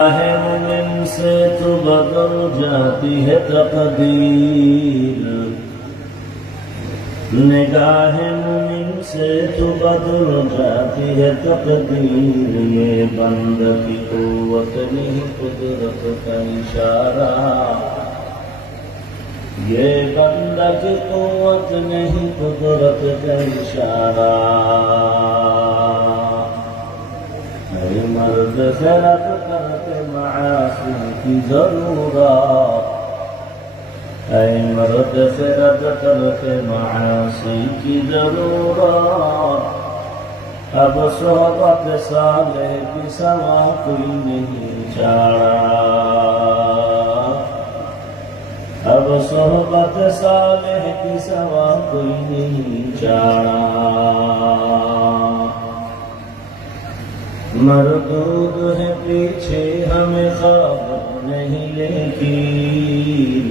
है मुमिन से तो बदल जाती है तकदीर, निगाह मुमिन से तो बदल जाती है तकदीर। ये बंद की कुव्वत नहीं कुदरत का इशारा, ये बंद की कुव्वत नहीं कुदरत का इशारा। मर्द गलत करके मासी की जरूरत, मर्द गलत करके मासी की जरूरत। अब सोहबत साले की समा कोई नहीं चाड़ा, अब सोहबत साले की समा कोई नहीं चाड़ा। मरदूद है पीछे हमें खबर नहीं लेकिन,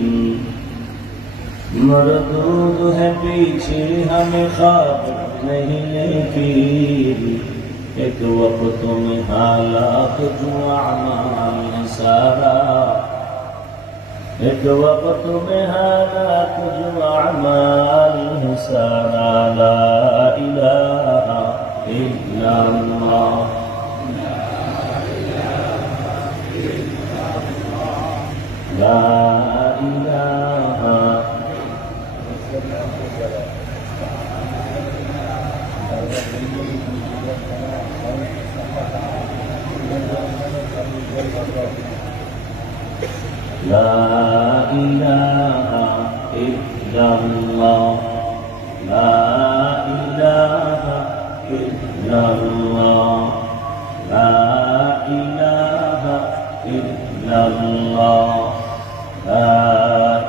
मरदूद है पीछे हमें खबर नहीं लेकिन। एक वक्त में हालात जो अमाल सारा, एक वक्त में हालात जो अमाल सारा। ला इलाहा इल्लल्लाह, ला इलाहा ला इलाहा इल्लल्लाह, ला इलाहा इल्लल्लाह, ला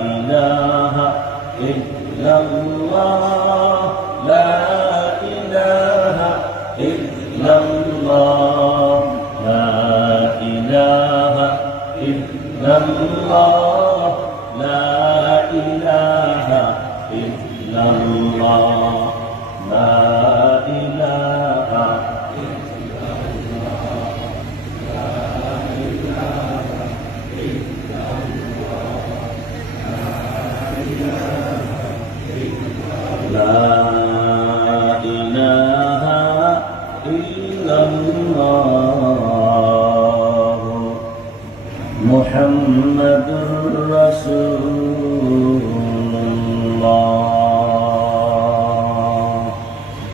इलाहा इल्लल्लाह, ला इलाहा इल्लल्लाह, ला इलाहा इल्लल्लाह, ला इलाहा इल्लल्लाह, ला इलाहा इल्लल्लाह, ला इलाहा ला इलाहा इल्लल्लाह मुहम्मदुर रसूलुल्लाह।